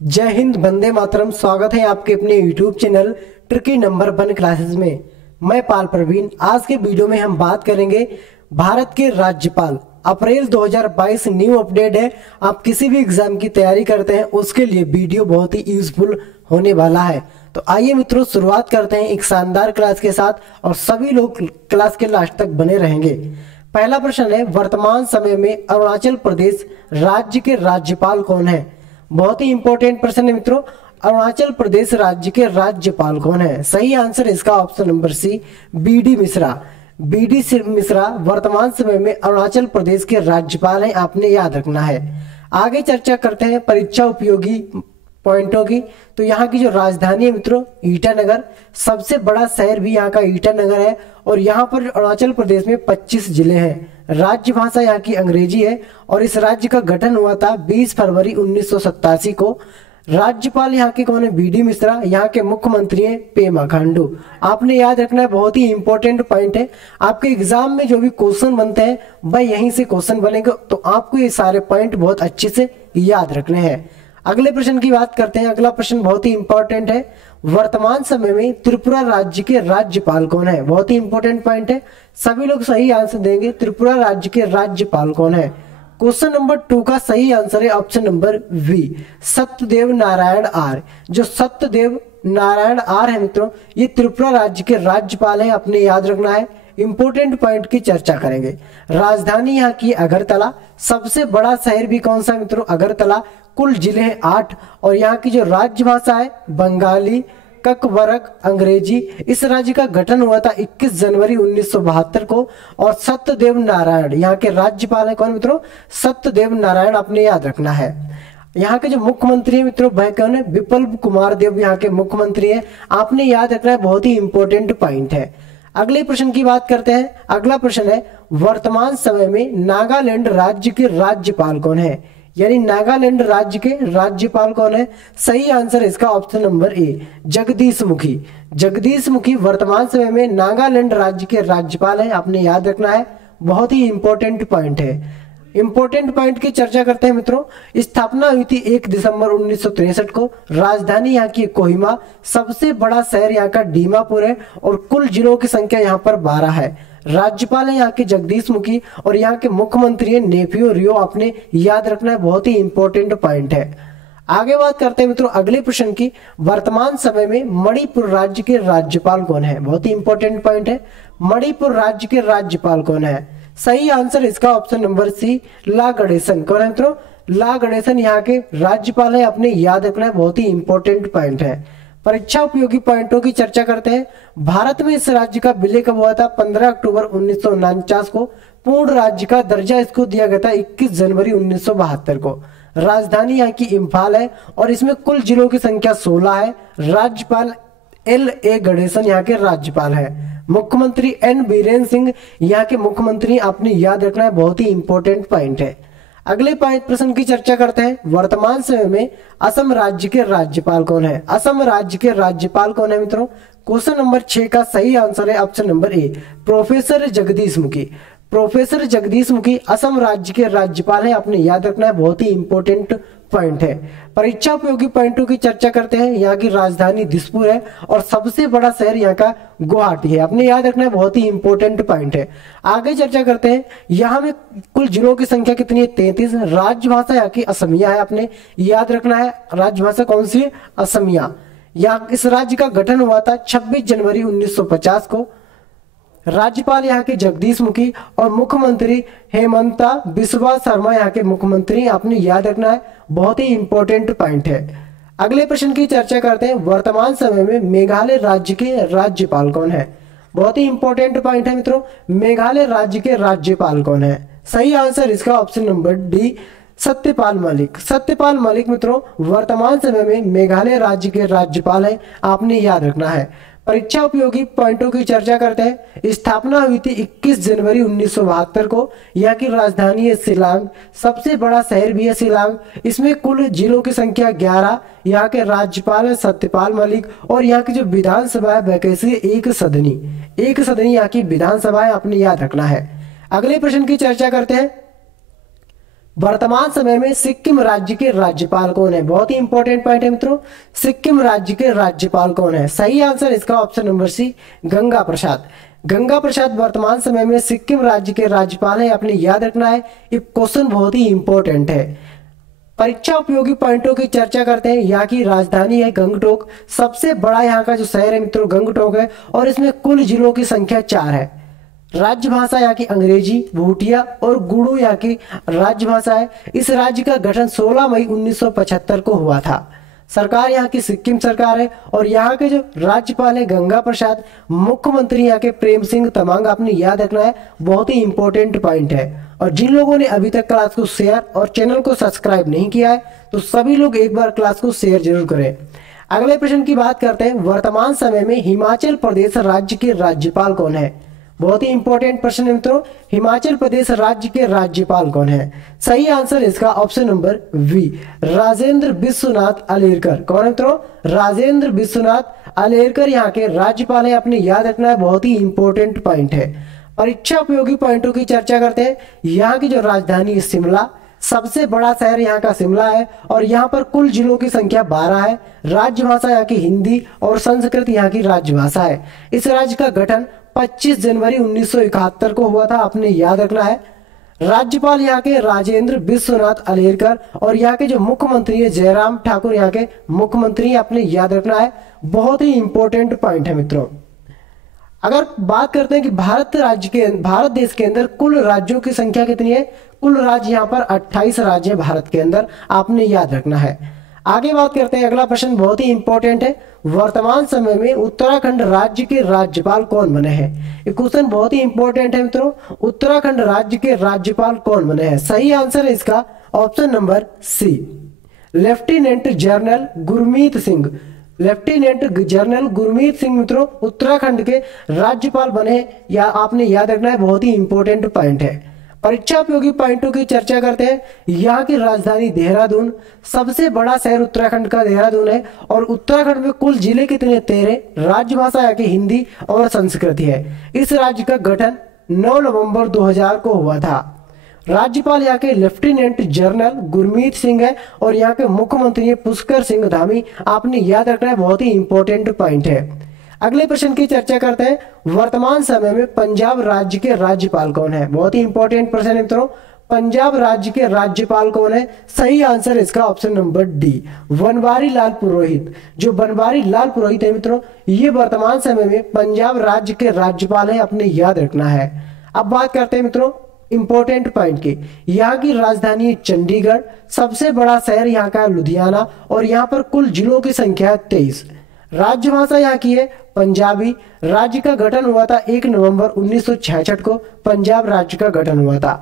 जय हिंद, वंदे मातरम। स्वागत है आपके अपने YouTube channel tricky number 1 classes में। मैं पाल प्रवीण। आज के वीडियो में हम बात करेंगे भारत के राज्यपाल। अप्रैल 2022 न्यू अपडेट है। आप किसी भी एग्जाम की तैयारी करते हैं उसके लिए वीडियो बहुत ही यूजफुल होने वाला है। तो आइए मित्रों, शुरुआत करते हैं एक शानदार क्लास के साथ और सभी लोग क्लास के लास्ट तक बने रहेंगे। पहला प्रश्न है, वर्तमान समय में अरुणाचल प्रदेश राज्य के राज्यपाल कौन है? बहुत ही इंपॉर्टेंट प्रश्न है मित्रों। अरुणाचल प्रदेश राज्य के राज्यपाल कौन है? सही आंसर इसका option number C, B D. Mishra. B D. Mishra वर्तमान समय में अरुणाचल प्रदेश के राज्यपाल हैं, आपने याद रखना है। आगे चर्चा करते हैं परीक्षा उपयोगी पॉइंटों की। तो यहाँ की जो राजधानी है मित्रों, ईटानगर। सबसे बड़ा शहर भी यहाँ का ईटानगर है और यहाँ पर अरुणाचल प्रदेश में 25 जिले हैं। राज्य भाषा यहाँ की अंग्रेजी है और इस राज्य का गठन हुआ था 20 फरवरी 1987 को। राज्यपाल यहाँ के कौन है? बी.डी. मिश्रा। यहाँ के मुख्यमंत्री हैं पेमा खांडू। आपने याद रखना है, बहुत ही इंपॉर्टेंट पॉइंट है। आपके एग्जाम में जो भी क्वेश्चन बनते हैं वह यहीं से क्वेश्चन बनेंगे, तो आपको ये सारे पॉइंट बहुत अच्छे से याद रखने हैं। अगले प्रश्न की बात करते हैं। अगला प्रश्न बहुत ही इंपॉर्टेंट है। वर्तमान समय में त्रिपुरा राज्य के राज्यपाल कौन है? बहुत ही इंपॉर्टेंट पॉइंट है, सभी लोग सही आंसर देंगे। त्रिपुरा राज्य के राज्यपाल कौन है? क्वेश्चन नंबर 2 का सही आंसर है option number V, Satyadev Narayan Arya. जो सत्यदेव नारायण आर है मित्रों, ये त्रिपुरा राज्य के राज्यपाल हैं, आपने याद रखना है। इंपोर्टेंट पॉइंट की चर्चा करेंगे। राजधानी यहाँ की अगरतला। सबसे बड़ा शहर भी कौन सा है मित्रों? अगरतला। कुल जिले हैं 8 और यहाँ की जो राज्य भाषा है बंगाली, ककवरक, अंग्रेजी। इस राज्य का गठन हुआ था 21 जनवरी 1972 को और सत्यदेव नारायण यहाँ के राज्यपाल है। कौन मित्रों? सत्यदेव नारायण, आपने याद रखना है। यहाँ के जो मुख्यमंत्री है मित्रों वह कौन है? विप्लव कुमार देव यहाँ के मुख्यमंत्री है, आपने याद रखना है, बहुत ही इंपॉर्टेंट पॉइंट है। अगले प्रश्न की बात करते हैं। अगला प्रश्न है, वर्तमान समय में नागालैंड राज्य के राज्यपाल कौन है? यानी नागालैंड राज्य के राज्यपाल कौन है? सही आंसर इसका ऑप्शन नंबर ए, जगदीश मुखी। जगदीश मुखी वर्तमान समय में नागालैंड राज्य के राज्यपाल हैं, आपने याद रखना है, बहुत ही इंपॉर्टेंट पॉइंट है। इंपॉर्टेंट पॉइंट की चर्चा करते हैं मित्रों। स्थापना हुई थी 1 दिसंबर 1963 को। राजधानी यहाँ की कोहिमा। सबसे बड़ा शहर यहाँ का दीमापुर है और कुल जिलों की संख्या यहाँ पर 12 है। राज्यपाल है यहाँ के जगदीश मुखी और यहाँ के मुख्यमंत्री है नेफियो रियो, आपने याद रखना है, बहुत ही इंपॉर्टेंट पॉइंट है। आगे बात करते हैं मित्रों अगले प्रश्न की। वर्तमान समय में मणिपुर राज्य के राज्यपाल कौन है? बहुत ही इंपॉर्टेंट पॉइंट है। मणिपुर राज्य के राज्यपाल कौन है? सही आंसर इसका ऑप्शन नंबर सी, ला गणेशन। कौन है मित्रों? ला गणेशन यहाँ के राज्यपाल है, आपने याद रखना है, बहुत ही इंपॉर्टेंट पॉइंट है। परीक्षा उपयोगी पॉइंटों की चर्चा करते हैं। भारत में इस राज्य का विलय कब हुआ था? 15 अक्टूबर 1949 को। पूर्ण राज्य का दर्जा इसको दिया गया था 21 जनवरी 1972 को। राजधानी यहाँ की इम्फाल है और इसमें कुल जिलों की संख्या 16 है। राज्यपाल L.A. गणेशन यहाँ के राज्यपाल है। मुख्यमंत्री N. बीरेन सिंह यहाँ के मुख्यमंत्री, आपने याद रखना है, बहुत ही इंपॉर्टेंट पॉइंट है। अगले प्रश्न की चर्चा करते हैं। वर्तमान समय में असम राज्य के राज्यपाल कौन है? असम राज्य के राज्यपाल कौन है मित्रों? क्वेश्चन नंबर 6 का सही आंसर है ऑप्शन नंबर ए, प्रोफेसर जगदीश मुखी। प्रोफेसर जगदीश मुखी असम राज्य के राज्यपाल है, आपने याद रखना है, बहुत ही इंपॉर्टेंट पॉइंट है। परीक्षा उपयोगी पॉइंटों की चर्चा करते हैं। यहाँ की राजधानी दिसपुर है और सबसे बड़ा शहर यहाँ का गुवाहाटी है, आपने याद रखना है, बहुत ही इंपॉर्टेंट पॉइंट है। आगे चर्चा करते हैं। यहाँ में कुल जिलों की संख्या कितनी है? 33। राजभाषा यहाँ की असमिया है, आपने याद रखना है, राजभाषा कौन सी है? असमिया। यहाँ इस राज्य का गठन हुआ था 26 जनवरी 1950 को। राज्यपाल यहाँ के जगदीश मुखी और मुख्यमंत्री हेमंता बिस्वा शर्मा यहाँ के मुख्यमंत्री, आपने याद रखना है, बहुत ही इंपॉर्टेंट पॉइंट है। अगले प्रश्न की चर्चा करते हैं। वर्तमान समय में मेघालय राज्य के राज्यपाल कौन है? बहुत ही इंपॉर्टेंट पॉइंट है मित्रों। मेघालय राज्य के राज्यपाल कौन है? सही आंसर इसका option number D, Satyapal Malik. Satyapal Malik मित्रों वर्तमान समय में मेघालय राज्य के राज्यपाल हैं, आपने याद रखना है। परीक्षा उपयोगी पॉइंटों की चर्चा करते हैं। स्थापना हुई थी 21 जनवरी 1972 को। यहाँ की राजधानी है शिलांग। सबसे बड़ा शहर भी है शिलांग। इसमें कुल जिलों की संख्या 11। यहाँ के राज्यपाल है सत्यपाल मलिक और यहाँ की जो विधानसभा है वह कैसी? एक सदनी यहाँ की विधानसभा है, आपने याद रखना है। अगले प्रश्न की चर्चा करते हैं। वर्तमान समय में सिक्किम राज्य के राज्यपाल कौन है? बहुत ही इंपॉर्टेंट पॉइंट है मित्रों, सिक्किम राज्य के राज्यपाल कौन है? सही आंसर इसका ऑप्शन नंबर सी, गंगा प्रसाद। गंगा प्रसाद वर्तमान समय में सिक्किम राज्य के राज्यपाल है, आपने याद रखना है, ये क्वेश्चन बहुत ही इंपॉर्टेंट है। परीक्षा उपयोगी पॉइंटों की चर्चा करते हैं। यहाँ की राजधानी है गंगटोक, सबसे बड़ा यहाँ का जो शहर है मित्रों गंगटोक है, और इसमें कुल जिलों की संख्या 4 है। राजभाषा यहाँ की अंग्रेजी, भूटिया और गुड़ू यहाँ की राजभाषा है। इस राज्य का गठन 16 मई 1975 को हुआ था। सरकार यहाँ की सिक्किम सरकार है, और यहाँ के जो राज्यपाल है गंगा प्रसाद, मुख्यमंत्री यहाँ के प्रेम सिंह तमांग, आपने याद रखना है, बहुत ही इंपॉर्टेंट पॉइंट है। और जिन लोगों ने अभी तक क्लास को शेयर और चैनल को सब्सक्राइब नहीं किया है तो सभी लोग एक बार क्लास को शेयर जरूर करें। अगले प्रश्न की बात करते हैं, वर्तमान समय में हिमाचल प्रदेश राज्य के राज्यपाल कौन है? बहुत ही इंपॉर्टेंट प्रश्न है मित्रों, हिमाचल प्रदेश राज्य के राज्यपाल कौन है? सही आंसर इसका option number V, Rajendra Vishwanath Arlekar. कौन है मित्रों? राजेंद्र विश्वनाथ अलेरकर यहाँ के राज्यपाल है, आपने याद रखना है, बहुत ही इंपॉर्टेंट पॉइंट है। परीक्षा उपयोगी पॉइंटों की चर्चा करते हैं। यहाँ की जो राजधानी है शिमला, सबसे बड़ा शहर यहाँ का शिमला है, और यहाँ पर कुल जिलों की संख्या 12 है। राजभाषा यहाँ की हिंदी और संस्कृत यहाँ की राजभाषा है। इस राज्य का गठन 25 जनवरी 1971 को हुआ था, आपने याद रखना है। राज्यपाल यहाँ के राजेंद्र विश्वनाथ अलेरकर, और यहाँ के जो मुख्यमंत्री है जयराम ठाकुर यहाँ के मुख्यमंत्री, आपने याद रखना है, बहुत ही इंपॉर्टेंट पॉइंट है मित्रों। अगर बात करते हैं कि भारत देश के अंदर कुल राज्यों की संख्या कितनी है? कुल राज्य यहाँ पर 28 राज्य है भारत के अंदर, आपने याद रखना है। आगे बात करते हैं, अगला प्रश्न बहुत ही इंपॉर्टेंट है, वर्तमान समय में उत्तराखंड राज्य के राज्यपाल कौन बने हैं? ये क्वेश्चन बहुत ही इंपॉर्टेंट है मित्रों, उत्तराखंड राज्य के राज्यपाल कौन बने हैं? सही आंसर है इसका option number C, lieutenant general Gurmeet Singh. Lieutenant general Gurmeet Singh मित्रों उत्तराखंड के राज्यपाल बने, या आपने याद रखना है, बहुत ही इंपॉर्टेंट पॉइंट है। परीक्षा उपयोगी पॉइंटों की चर्चा करते हैं। यहाँ की राजधानी देहरादून, सबसे बड़ा शहर उत्तराखंड का देहरादून है, और उत्तराखंड में कुल जिले कितने? 13। राजभाषा यहाँ की हिंदी और संस्कृत है। इस राज्य का गठन 9 नवंबर 2000 को हुआ था। राज्यपाल यहाँ के लेफ्टिनेंट जनरल गुरमीत सिंह है, और यहाँ के मुख्यमंत्री पुष्कर सिंह धामी, आपने याद रखना है, बहुत ही इंपॉर्टेंट पॉइंट है। अगले प्रश्न की चर्चा करते हैं, वर्तमान समय में पंजाब राज्य के राज्यपाल कौन है? बहुत ही इंपॉर्टेंट प्रश्न है मित्रों, पंजाब राज्य के राज्यपाल कौन है? सही आंसर इसका option number D, Banwari Lal पुरोहित। जो बनवारी लाल पुरोहित है मित्रों, ये वर्तमान समय में पंजाब राज्य के राज्यपाल है, आपने याद रखना है। अब बात करते हैं मित्रों इंपॉर्टेंट पॉइंट की। यहाँ की राजधानी चंडीगढ़, सबसे बड़ा शहर यहाँ का लुधियाना, और यहाँ पर कुल जिलों की संख्या 23। राजभाषा यहाँ की है पंजाबी। राज्य का गठन हुआ था 1 नवंबर 1966 को, पंजाब राज्य का गठन हुआ था।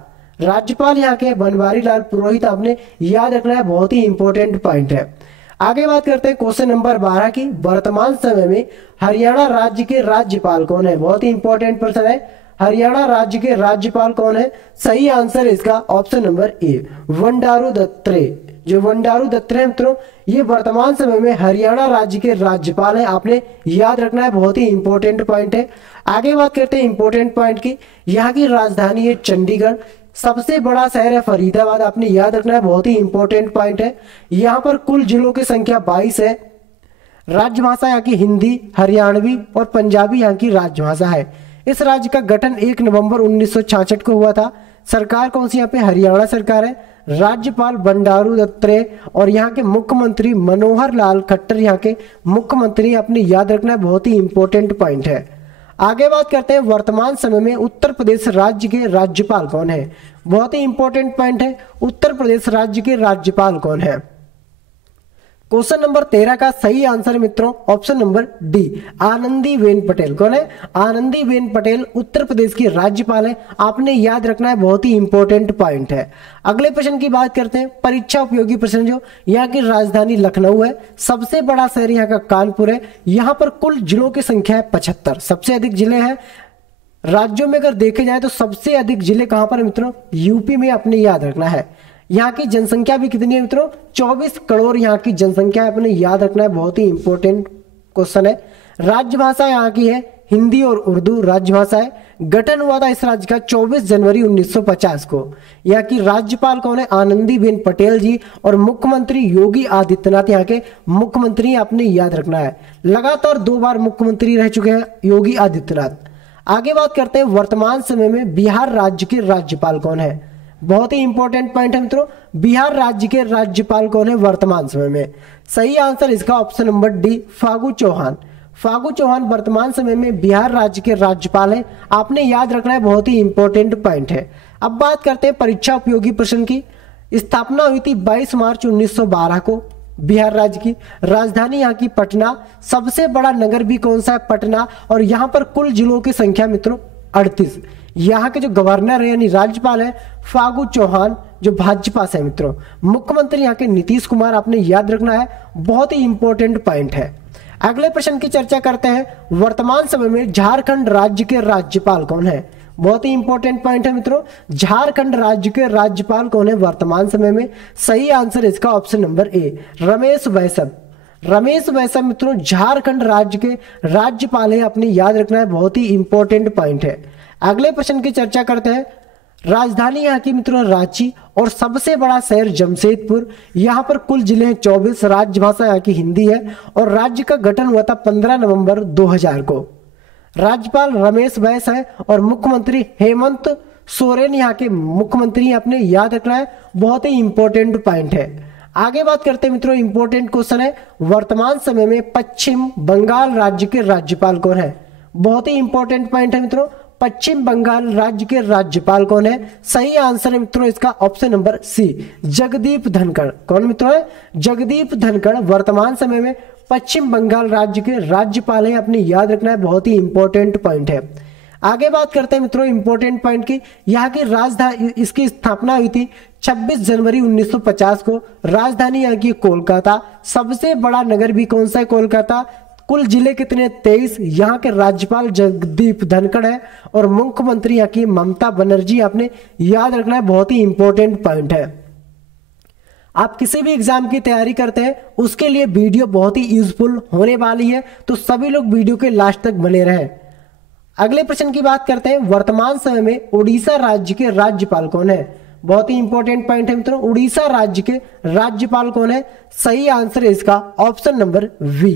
राज्यपाल यहाँ के बनवारी लाल पुरोहित, आपने याद रखना है, बहुत ही इंपॉर्टेंट पॉइंट है। आगे बात करते हैं क्वेश्चन नंबर 12 की, वर्तमान समय में हरियाणा राज्य के राज्यपाल कौन है? बहुत ही इंपॉर्टेंट प्रश्न है, हरियाणा राज्य के राज्यपाल कौन है? सही आंसर इसका ऑप्शन नंबर ए, बंडारू दत्तात्रेय। जो बंडारू दत्तात्रेय मित्रों, ये वर्तमान समय में हरियाणा राज्य के राज्यपाल हैं, आपने याद रखना है, बहुत ही इंपॉर्टेंट पॉइंट है। आगे बात करते हैं इंपॉर्टेंट पॉइंट की। यहाँ की राजधानी है चंडीगढ़, सबसे बड़ा शहर है फरीदाबाद, आपने याद रखना है, बहुत ही इंपॉर्टेंट पॉइंट है। यहाँ पर कुल जिलों की संख्या 22 है। राजभाषा यहाँ की हिंदी, हरियाणवी और पंजाबी यहाँ की राजभाषा है। इस राज्य का गठन 1 नवंबर 1966 को हुआ था। सरकार कौन सी यहाँ पे? हरियाणा सरकार है। राज्यपाल बंडारू दत्तात्रेय, और यहाँ के मुख्यमंत्री मनोहर लाल खट्टर यहाँ के मुख्यमंत्री, आपने याद रखना है, बहुत ही इंपॉर्टेंट पॉइंट है। आगे बात करते हैं वर्तमान समय में उत्तर प्रदेश राज्य के राज्यपाल कौन है? बहुत ही इंपॉर्टेंट पॉइंट है, उत्तर प्रदेश राज्य के राज्यपाल कौन है? क्वेश्चन नंबर 13 का सही आंसर मित्रों option number D, Anandiben Patel. कौन है? आनंदीबेन पटेल उत्तर प्रदेश की राज्यपाल है, आपने याद रखना है, बहुत ही इंपॉर्टेंट पॉइंट है। अगले प्रश्न की बात करते हैं, परीक्षा उपयोगी प्रश्न। जो यहाँ की राजधानी लखनऊ है, सबसे बड़ा शहर यहाँ का कानपुर है। यहाँ पर कुल जिलों की संख्या है 75, सबसे अधिक जिले हैं। राज्यों में अगर देखे जाए तो सबसे अधिक जिले कहां पर है मित्रों? यूपी में, आपने याद रखना है। यहाँ की जनसंख्या भी कितनी है मित्रों? 24 करोड़ यहाँ की जनसंख्या है, अपने याद रखना है, बहुत ही इंपॉर्टेंट क्वेश्चन है। राजभाषा यहाँ की है हिंदी और उर्दू राजभाषा है। गठन हुआ था इस राज्य का 24 जनवरी 1950 को। यहाँ की राज्यपाल कौन है? आनंदीबेन पटेल जी। और मुख्यमंत्री योगी आदित्यनाथ यहाँ के मुख्यमंत्री, आपने याद रखना है। लगातार 2 बार मुख्यमंत्री रह चुके हैं योगी आदित्यनाथ। आगे बात करते हैं वर्तमान समय में बिहार राज्य के राज्यपाल कौन है। बहुत ही इंपॉर्टेंट पॉइंट है मित्रों, बिहार राज्य के राज्यपाल कौन है वर्तमान समय में? सही आंसर इसका option number D, Phagu Chauhan. Phagu Chauhan वर्तमान समय में बिहार राज्य के राज्यपाल हैं, आपने याद रखना है, बहुत ही इंपॉर्टेंट पॉइंट है। अब बात करते हैं परीक्षा उपयोगी प्रश्न की। स्थापना हुई थी 22 मार्च 1912 को बिहार राज्य की। राजधानी यहाँ की पटना। सबसे बड़ा नगर भी कौन सा है? पटना। और यहाँ पर कुल जिलों की संख्या मित्रों 38। यहाँ के जो गवर्नर है यानी राज्यपाल है फागू चौहान, जो भाजपा से है मित्रों। मुख्यमंत्री यहाँ के नीतीश कुमार, आपने याद रखना है, बहुत ही इंपॉर्टेंट पॉइंट है। अगले प्रश्न की चर्चा करते हैं। वर्तमान समय में झारखंड राज्य के राज्यपाल कौन है? बहुत ही इंपॉर्टेंट पॉइंट है मित्रों, झारखंड राज्य के राज्यपाल कौन है वर्तमान समय में? सही आंसर इसका ऑप्शन नंबर ए, रमेश बैस। रमेश बैस मित्रों झारखंड राज्य के राज्यपाल है, आपने याद रखना है, बहुत ही इंपॉर्टेंट पॉइंट है। अगले प्रश्न की चर्चा करते हैं। राजधानी यहाँ की मित्रों रांची और सबसे बड़ा शहर जमशेदपुर। यहाँ पर कुल जिले हैं 24। राजभाषा यहाँ की हिंदी है और राज्य का गठन हुआ था 15 नवंबर 2000 को। राज्यपाल रमेश बैस है और मुख्यमंत्री हेमंत सोरेन यहाँ के मुख्यमंत्री, आपने याद रखना है, बहुत ही इंपॉर्टेंट पॉइंट है। आगे बात करते हैं मित्रों, इंपॉर्टेंट क्वेश्चन है। वर्तमान समय में पश्चिम बंगाल राज्य के राज्यपाल कौन है? बहुत ही इंपॉर्टेंट पॉइंट है मित्रों, पश्चिम बंगाल राज्य के राज्यपाल कौन है? सही आंसर है मित्रों इसका option number C, Jagdeep Dhankhar. कौन मित्रों है? जगदीप धनखड़ वर्तमान समय में पश्चिम बंगाल राज्य के राज्यपाल हैं, आपने याद रखना है, बहुत ही इंपॉर्टेंट पॉइंट है। आगे बात करते हैं मित्रों इंपॉर्टेंट पॉइंट की। यहाँ की राजधानी, इसकी स्थापना हुई थी 26 जनवरी 1950 को। राजधानी यहाँ की कोलकाता। सबसे बड़ा नगर भी कौन सा है? कोलकाता। कुल जिले कितने? 23। यहाँ के राज्यपाल जगदीप धनखड़ है और मुख्यमंत्री यहाँ की ममता बनर्जी, आपने याद रखना है, बहुत ही इंपॉर्टेंट पॉइंट है। आप किसी भी एग्जाम की तैयारी करते हैं उसके लिए वीडियो बहुत ही यूजफुल होने वाली है, तो सभी लोग वीडियो के लास्ट तक बने रहें। अगले प्रश्न की बात करते हैं। वर्तमान समय में उड़ीसा राज्य के राज्यपाल कौन है? बहुत ही इंपॉर्टेंट पॉइंट है मित्रों, उड़ीसा राज्य के राज्यपाल कौन है? सही आंसर है इसका option number V,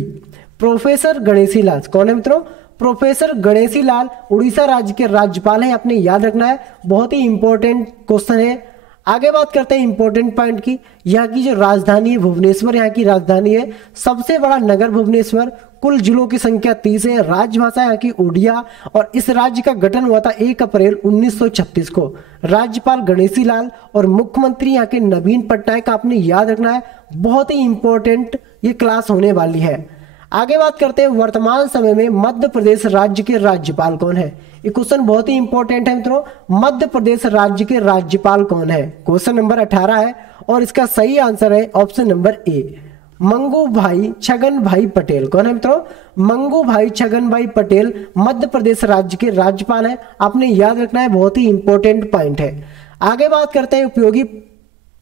professor Ganeshi Lal. कौन है मित्रों? प्रोफेसर गणेशी लाल उड़ीसा राज्य के राज्यपाल हैं, आपने याद रखना है, बहुत ही इंपॉर्टेंट क्वेश्चन है। आगे बात करते हैं इंपॉर्टेंट पॉइंट की। यहाँ की जो राजधानी है भुवनेश्वर यहाँ की राजधानी है। सबसे बड़ा नगर भुवनेश्वर। कुल जिलों की संख्या 30 है। राजभाषा यहाँ की उड़िया और इस राज्य का गठन हुआ था 1 अप्रैल 1936 को। राज्यपाल गणेशी लाल और मुख्यमंत्री यहाँ के नवीन पटनायक, आपने याद रखना है, बहुत ही इंपॉर्टेंट ये क्लास होने वाली है। आगे बात करते हैं वर्तमान समय में मध्य प्रदेश राज्य के राज्यपाल कौन है? ये क्वेश्चन बहुत ही इंपॉर्टेंट है मित्रों, मध्य प्रदेश राज्य के राज्यपाल कौन है? क्वेश्चन नंबर 18 है और इसका सही आंसर है ऑप्शन नंबर ए, मंगू भाई छगन भाई पटेल। कौन है मित्रों? मंगू भाई छगन भाई पटेल मध्य प्रदेश राज्य के राज्यपाल है, आपने याद रखना है, बहुत ही इंपॉर्टेंट पॉइंट है। आगे बात करते हैं उपयोगी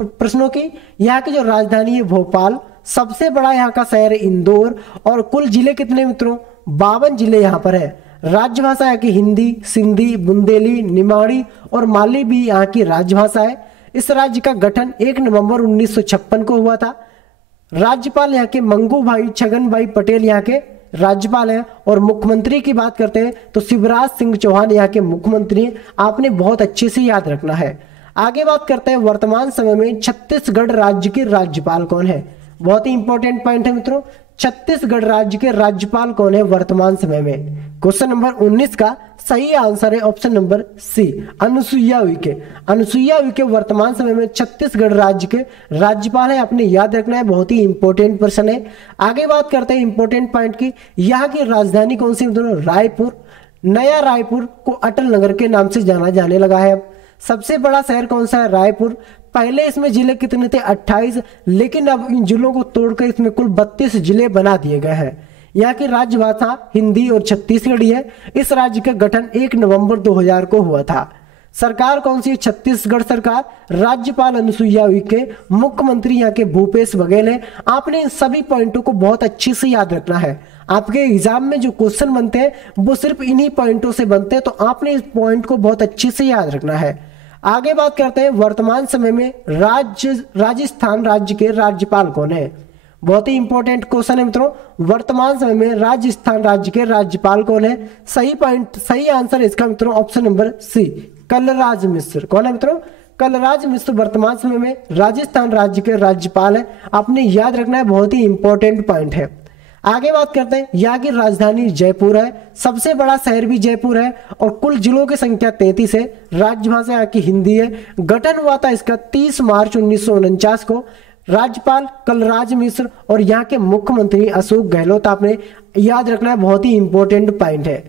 प्रश्नों की। यहाँ की जो राजधानी है भोपाल। सबसे बड़ा यहाँ का शहर है इंदौर और कुल जिले कितने मित्रों? 52 जिले यहाँ पर है। राजभाषा यहाँ की हिंदी, सिंधी, बुंदेली, निमाड़ी और माली भी यहाँ की राजभाषा है। इस राज्य का गठन 1 नवंबर 1956 को हुआ था। राज्यपाल यहाँ के मंगू भाई छगन भाई पटेल यहाँ के राज्यपाल हैं और मुख्यमंत्री की बात करते हैं तो शिवराज सिंह चौहान यहाँ के मुख्यमंत्री हैं, आपने बहुत अच्छे से याद रखना है। आगे बात करते हैं वर्तमान समय में छत्तीसगढ़ राज्य के राज्यपाल कौन है? बहुत ही इंपॉर्टेंट पॉइंट है मित्रों, छत्तीसगढ़ राज्य के राज्यपाल कौन है वर्तमान समय में? क्वेश्चन नंबर 19 का सही आंसर है option number C, Anusuiya Uikey. Anusuiya Uikey वर्तमान समय में छत्तीसगढ़ राज्य के राज्यपाल है, आपने याद रखना है, बहुत ही इंपॉर्टेंट पर्सन है। आगे बात करते हैं इंपॉर्टेंट पॉइंट की। यहाँ की राजधानी कौन सी मित्रों? रायपुर। नया रायपुर को अटल नगर के नाम से जाना जाने लगा है। सबसे बड़ा शहर कौन सा है? रायपुर। पहले इसमें जिले कितने थे? 28, लेकिन अब इन जिलों को तोड़कर इसमें कुल 32 जिले बना दिए गए हैं। यहाँ की राजभाषा हिंदी और छत्तीसगढ़ी है। इस राज्य का गठन 1 नवंबर 2000 को हुआ था। सरकार कौन सी है? छत्तीसगढ़ सरकार। राज्यपाल अनुसुईया उइके, मुख्यमंत्री यहाँ के भूपेश बघेल है। आपने इन सभी पॉइंटों को बहुत अच्छे से याद रखना है। आपके एग्जाम में जो क्वेश्चन बनते हैं वो सिर्फ इन्हीं पॉइंटों से बनते हैं, तो आपने इस पॉइंट को बहुत अच्छे से याद रखना है। आगे बात करते हैं, वर्तमान समय में राजस्थान राज्य के राज्यपाल कौन है? बहुत ही इंपॉर्टेंट क्वेश्चन है मित्रों। वर्तमान समय में राजस्थान राज्य के राज्यपाल कौन है? सही आंसर इसका मित्रों ऑप्शन नंबर सी, कलराज मिश्र। कौन है मित्रों? कलराज मिश्र वर्तमान समय में राजस्थान राज्य के राज्यपाल है। आपने याद रखना है, बहुत ही इंपॉर्टेंट पॉइंट है। आगे बात करते हैं, यहाँ की राजधानी जयपुर है, सबसे बड़ा शहर भी जयपुर है और कुल जिलों की संख्या 33 है। राजभाषा यहाँ की हिंदी है। गठन हुआ था इसका 30 मार्च 1949 को। राज्यपाल कलराज मिश्र और यहाँ के मुख्यमंत्री अशोक गहलोत। आपने याद रखना है, बहुत ही इंपॉर्टेंट पॉइंट है।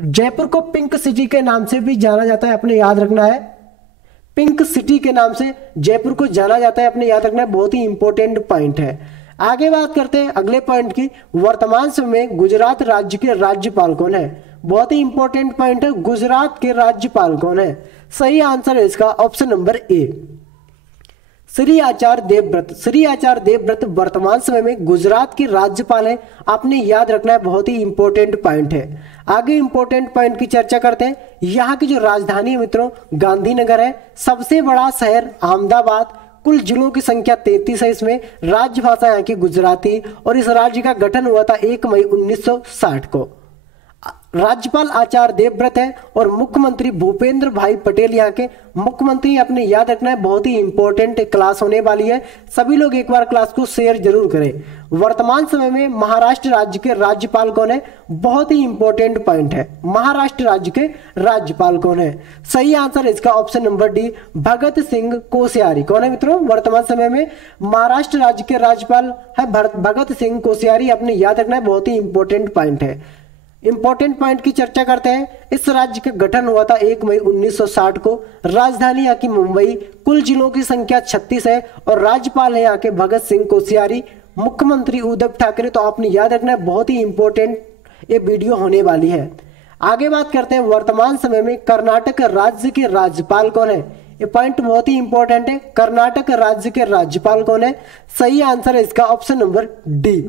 जयपुर को पिंक सिटी के नाम से भी जाना जाता है, अपने याद रखना है। पिंक सिटी के नाम से जयपुर को जाना जाता है, अपने याद रखना है, बहुत ही इंपॉर्टेंट पॉइंट है। आगे बात करते हैं अगले पॉइंट की, वर्तमान समय में गुजरात राज्य के राज्यपाल कौन है? बहुत ही इंपॉर्टेंट पॉइंट है, गुजरात के राज्यपाल कौन है? सही आंसर है इसका ऑप्शन नंबर ए, श्री आचार्य देवव्रत। श्री आचार्य देवव्रत वर्तमान समय में गुजरात के राज्यपाल है। आपने याद रखना है, बहुत ही इंपॉर्टेंट पॉइंट है। आगे इंपॉर्टेंट पॉइंट की चर्चा करते हैं। यहाँ की जो राजधानी है मित्रों गांधीनगर है। सबसे बड़ा शहर अहमदाबाद। कुल जिलों की संख्या 33 है। इसमें राज्यभाषा यहाँ की गुजराती और इस राज्य का गठन हुआ था 1 मई 1960 को। राज्यपाल आचार्य देवव्रत है और मुख्यमंत्री भूपेंद्र भाई पटेल यहाँ के मुख्यमंत्री। अपने याद रखना है, बहुत ही इंपॉर्टेंट क्लास होने वाली है। सभी लोग एक बार क्लास को शेयर जरूर करें। वर्तमान समय में महाराष्ट्र राज्य के राज्यपाल कौन है? बहुत ही इंपॉर्टेंट पॉइंट है, महाराष्ट्र राज्य के राज्यपाल कौन है? सही आंसर इसका option number D, Bhagat Singh Koshyari. कौन है मित्रों? वर्तमान समय में महाराष्ट्र राज्य के राज्यपाल है भगत सिंह कोश्यारी। अपने याद रखना है, बहुत ही इंपॉर्टेंट पॉइंट है। इंपॉर्टेंट पॉइंट की चर्चा करते हैं। इस राज्य का गठन हुआ था 1 मई 1960 को। राजधानी यहाँ की मुंबई। कुल जिलों की संख्या 36 है और राज्यपाल है यहाँ के भगत सिंह कोश्यारी। मुख्यमंत्री उद्धव ठाकरे। तो आपने याद रखना है, बहुत ही इंपॉर्टेंट ये वीडियो होने वाली है। आगे बात करते हैं, वर्तमान समय में कर्नाटक राज्य के राज्यपाल कौन है? ये पॉइंट बहुत ही इंपॉर्टेंट है। कर्नाटक राज्य के राज्यपाल कौन है? सही आंसर है इसका ऑप्शन नंबर डी,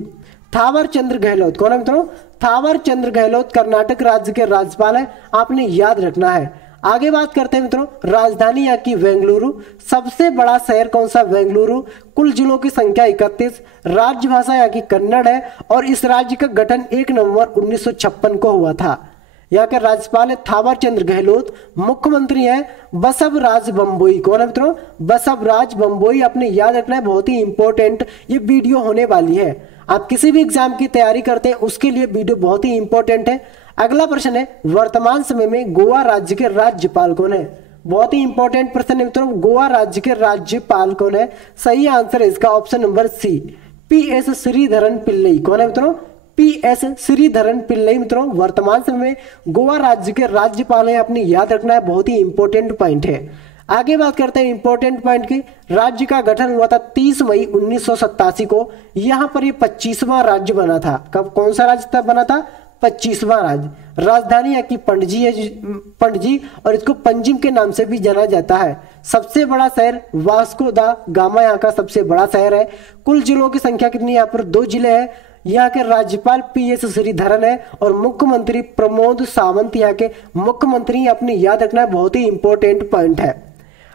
थावर चंद्र गहलोत। कौन है मित्रों? थावर चंद्र गहलोत कर्नाटक राज्य के राज्यपाल है। आपने याद रखना है। आगे बात करते हैं मित्रों, राजधानी यहाँ की बेंगलुरु। सबसे बड़ा शहर कौन सा? बेंगलुरु। कुल जिलों की संख्या 31। राज्यभाषा यहाँ की कन्नड़ है और इस राज्य का गठन 1 नवंबर 1956 को हुआ था। यहाँ के राज्यपाल है थावर चंद्र गहलोत। मुख्यमंत्री है बसवराज बम्बोई। कौन है मित्रों? बसवराज बम्बोई। अपने याद रखना है, बहुत ही इंपॉर्टेंट ये वीडियो होने वाली है। आप किसी भी एग्जाम की तैयारी करते हैं उसके लिए वीडियो बहुत ही इंपॉर्टेंट है। अगला प्रश्न है, वर्तमान समय में गोवा राज्य के राज्यपाल कौन है? बहुत ही इंपॉर्टेंट प्रश्न है मित्रों, गोवा राज्य के राज्यपाल कौन है? सही आंसर है इसका option number C, P S. Sreedharan Pillai. कौन है मित्रों? पी.एस. श्रीधरन पिल्लई मित्रों वर्तमान समय में गोवा राज्य के राज्यपाल है। आपने याद रखना है, बहुत ही इंपॉर्टेंट पॉइंट है। आगे बात करते हैं इंपॉर्टेंट पॉइंट की। राज्य का गठन हुआ था 30 मई 1987 को। यहाँ पर ये 25वां राज्य बना था। कब? कौन सा राज्य बना था? 25वां राज्य। राजधानी यहाँ की पणजी है, पणजी, और इसको पंजिम के नाम से भी जाना जाता है। सबसे बड़ा शहर वास्को दा गामा यहाँ का सबसे बड़ा शहर है। कुल जिलों की संख्या कितनी? यहाँ पर 2 जिले हैं। यहाँ के राज्यपाल पी.एस. श्रीधरन है और मुख्यमंत्री प्रमोद सावंत यहाँ के मुख्यमंत्री। अपने याद रखना है, बहुत ही इंपॉर्टेंट पॉइंट है।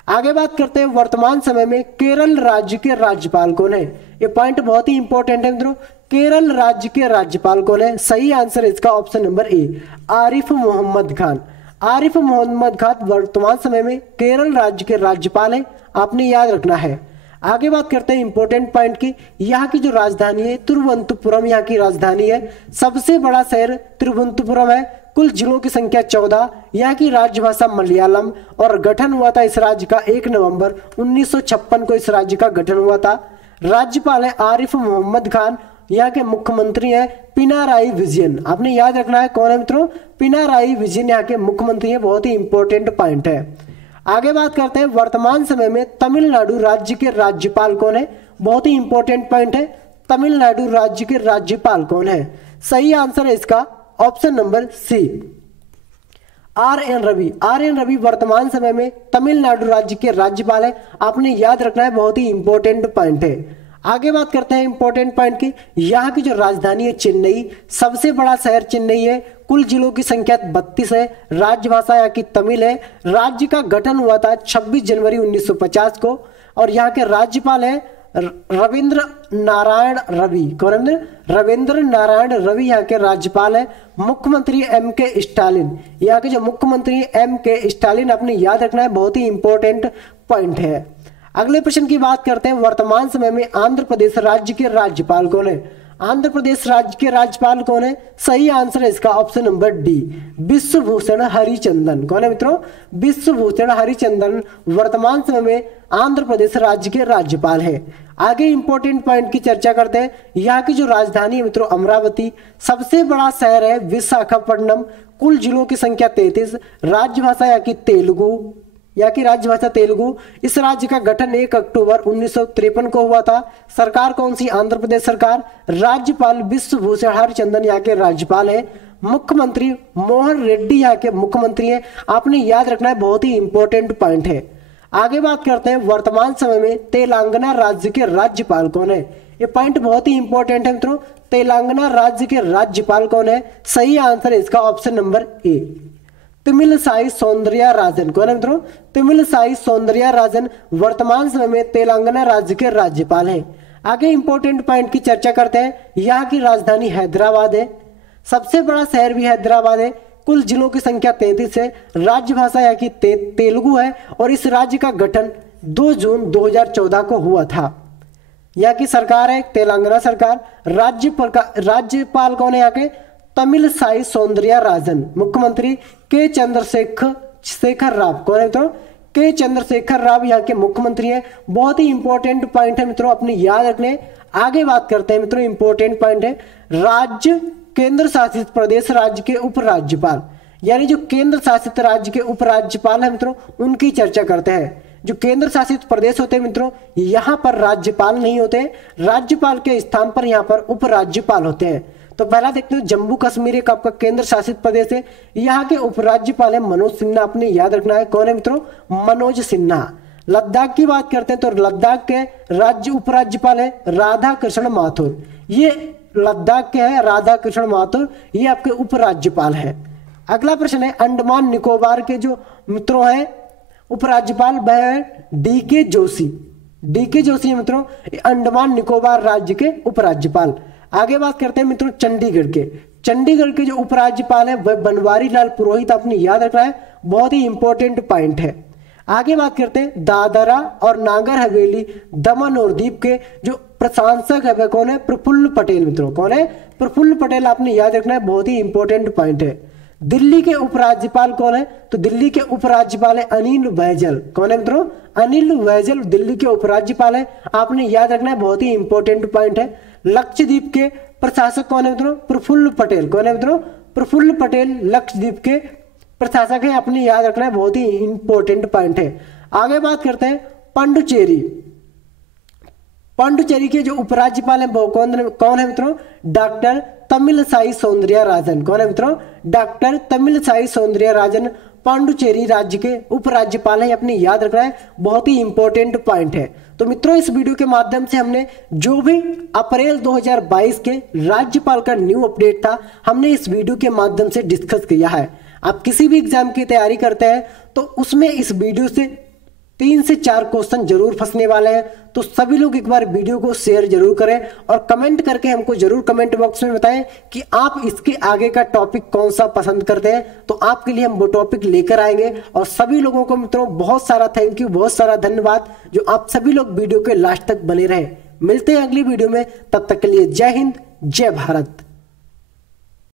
आगे बात करते हैं, वर्तमान समय में केरल राज्य के राज्यपाल कौन है? ये पॉइंट बहुत ही इंपॉर्टेंट है मित्रों। केरल राज्य के राज्यपाल कौन है? सही आंसर है इसका option number A, Arif Mohammad Khan. Arif Mohammad Khan वर्तमान समय में केरल राज्य के राज्यपाल है। आपने याद रखना है। आगे बात करते हैं इंपॉर्टेंट पॉइंट की। यहाँ की जो राजधानी है तिरुवनंतपुरम यहाँ की राजधानी है। सबसे बड़ा शहर तिरुवनंतपुरम है। कुल जिलों की संख्या 14। यहाँ की राज्यभाषा मलयालम और गठन हुआ था इस राज्य का 1 नवंबर 1956 को इस राज्य का गठन हुआ था। राज्यपाल है आरिफ मोहम्मद खान। यहाँ के मुख्यमंत्री हैं पिनाराई विजयन। आपने याद रखना है, कौन है मित्रों? पिनाराई विजयन यहाँ के मुख्यमंत्री है। बहुत ही इंपॉर्टेंट पॉइंट है। आगे बात करते हैं, वर्तमान समय में तमिलनाडु राज्य के राज्यपाल कौन है? बहुत ही इंपॉर्टेंट पॉइंट है। तमिलनाडु राज्य के राज्यपाल कौन है? सही आंसर है इसका option number C, R N Ravi वर्तमान समय में तमिलनाडु राज्य के राज्यपाल है। आपने याद रखना है, बहुत ही इंपॉर्टेंट पॉइंट है। आगे बात करते हैं इंपॉर्टेंट पॉइंट की। यहाँ की जो राजधानी है चेन्नई, सबसे बड़ा शहर चेन्नई है। कुल जिलों की संख्या 32 है। राजभाषा यहाँ की तमिल है। राज्य का गठन हुआ था 26 जनवरी 1950 को और यहाँ के राज्यपाल है रविंद्र नारायण रवि। कौन है? रविंद्र नारायण रवि यहाँ के राज्यपाल है। मुख्यमंत्री एम के स्टालिन, यहाँ के जो मुख्यमंत्री एम के स्टालिन, आपने याद रखना है, बहुत ही इंपॉर्टेंट पॉइंट है। अगले प्रश्न की बात करते हैं। वर्तमान समय में आंध्र प्रदेश राज्य के राज्यपाल कौन है? आंध्र प्रदेश राज्य के राज्यपाल कौन है? सही आंसर है इसका option number D, Vishwabhushan Harichandan. कौन है मित्रों? विश्वभूषण हरिचंदन वर्तमान समय में आंध्र प्रदेश राज्य के राज्यपाल है। आगे इंपॉर्टेंट पॉइंट की चर्चा करते हैं। यहाँ की जो राजधानी है मित्रों अमरावती, सबसे बड़ा शहर है विशाखापट्टनम, कुल जिलों की संख्या 33, राज्यभाषा यहाँ की तेलुगु, यहाँ की राज्यभाषा तेलुगु। इस राज्य का गठन 1 अक्टूबर 1953 को हुआ था। सरकार कौन सी? आंध्र प्रदेश सरकार। राज्यपाल विश्वभूषण हरिचंदन यहाँ के राज्यपाल है। मुख्यमंत्री मोहन रेड्डी यहाँ के मुख्यमंत्री है। आपने याद रखना है, बहुत ही इंपॉर्टेंट पॉइंट है। आगे बात करते हैं वर्तमान समय में तेलंगाना राज्य के राज्यपाल कौन है? ये पॉइंट बहुत ही इंपॉर्टेंट है मित्रों। तेलंगाना राज्य के राज्यपाल कौन है? सही आंसर है इसका ऑप्शन नंबर ए, तमिलसाई सौंदरराजन। कौन है मित्रों? तमिलसाई सौंदरराजन वर्तमान समय में तेलंगाना राज्य के राज्यपाल हैं। आगे इंपॉर्टेंट पॉइंट की चर्चा करते हैं। यहाँ की राजधानी हैदराबाद है, सबसे बड़ा शहर भी हैदराबाद है। कुल जिलों की संख्या 33 है। राज्यभाषा यहाँ की तेलुगु है और इस राज्य का गठन 2 जून 2014 को हुआ था। यहाँ की सरकार है तेलंगाना सरकार। राज्यपाल कौन है यहाँ के? तमिलसाई सौंदरराजन। मुख्यमंत्री के चंद्रशेखर राव। कौन है तो? के चंद्रशेखर राव यहाँ के मुख्यमंत्री है। बहुत ही इंपॉर्टेंट पॉइंट है मित्रों, अपने याद रखने। आगे बात करते हैं मित्रों, इंपॉर्टेंट पॉइंट है राज्य केंद्र शासित प्रदेश राज्य के उपराज्यपाल, यानी जो केंद्र शासित राज्य के उपराज्यपाल है मित्रों, उनकी चर्चा करते हैं। जो केंद्र शासित प्रदेश होते हैं मित्रों, यहाँ पर राज्यपाल नहीं होते, राज्यपाल के स्थान पर यहाँ पर उपराज्यपाल होते हैं। तो पहला देखते हैं, जम्मू कश्मीर एक आपका केंद्र शासित प्रदेश है। यहाँ के उपराज्यपाल है मनोज सिन्हा। आपने याद रखना है, कौन है मित्रों? मनोज सिन्हा। लद्दाख की बात करते हैं तो लद्दाख के राज्य उपराज्यपाल है राधा कृष्ण माथुर। ये लद्दाख के है राधा कृष्ण माथुर, ये आपके उपराज्यपाल है। अगला प्रश्न है, अंडमान निकोबार के जो मित्रों हैं उपराज्यपाल वह है डीके जोशी। डीके जोशी मित्रों अंडमान निकोबार राज्य के उपराज्यपाल। आगे बात करते हैं मित्रों चंडीगढ़ के। चंडीगढ़ के जो उपराज्यपाल है वह बनवारी लाल पुरोहित। आपने याद रखना है, बहुत ही इंपॉर्टेंट पॉइंट है। आगे बात करते हैं दादरा और नागर हवेली दमन और दीप के जो प्रशासक है वह कौन है? प्रफुल्ल पटेल मित्रों। कौन है? प्रफुल्ल पटेल। आपने याद रखना है, बहुत ही इंपॉर्टेंट पॉइंट है। दिल्ली के उपराज्यपाल कौन है? तो दिल्ली के उपराज्यपाल है अनिल बैजल। कौन है मित्रों? अनिल बैजल दिल्ली के उपराज्यपाल है। आपने याद रखना है, बहुत ही इंपॉर्टेंट पॉइंट है। लक्षद्वीप के प्रशासक कौन है मित्रों? प्रफुल्ल पटेल। कौन है मित्रों? प्रफुल्ल पटेल लक्षद्वीप के प्रशासक है। आपने याद रखना है, बहुत ही इंपॉर्टेंट पॉइंट है। आगे बात करते हैं पांडुचेरी। पांडुचेरी के जो उपराज्यपाल है वो कौन है मित्रों? डॉक्टर तमिलसाई सौंदरराजन। कौन है मित्रों? डॉक्टर तमिलसाई सौंदरराजन पांडुचेरी राज्य के उपराज्यपाल है। अपने याद रखना है, बहुत ही इंपॉर्टेंट पॉइंट है। तो मित्रों इस वीडियो के माध्यम से हमने जो भी अप्रैल 2022 के राज्यपाल का न्यू अपडेट था, हमने इस वीडियो के माध्यम से डिस्कस किया है। आप किसी भी एग्जाम की तैयारी करते हैं तो उसमें इस वीडियो से 3 से 4 क्वेश्चन जरूर फंसने वाले हैं। तो सभी लोग एक बार वीडियो को शेयर जरूर करें और कमेंट करके हमको जरूर कमेंट बॉक्स में बताएं कि आप इसके आगे का टॉपिक कौन सा पसंद करते हैं। तो आपके लिए हम वो टॉपिक लेकर आएंगे। और सभी लोगों को मित्रों बहुत सारा थैंक यू, बहुत सारा धन्यवाद जो आप सभी लोग वीडियो के लास्ट तक बने रहे। मिलते हैं अगली वीडियो में, तब तक के लिए जय हिंद, जय भारत।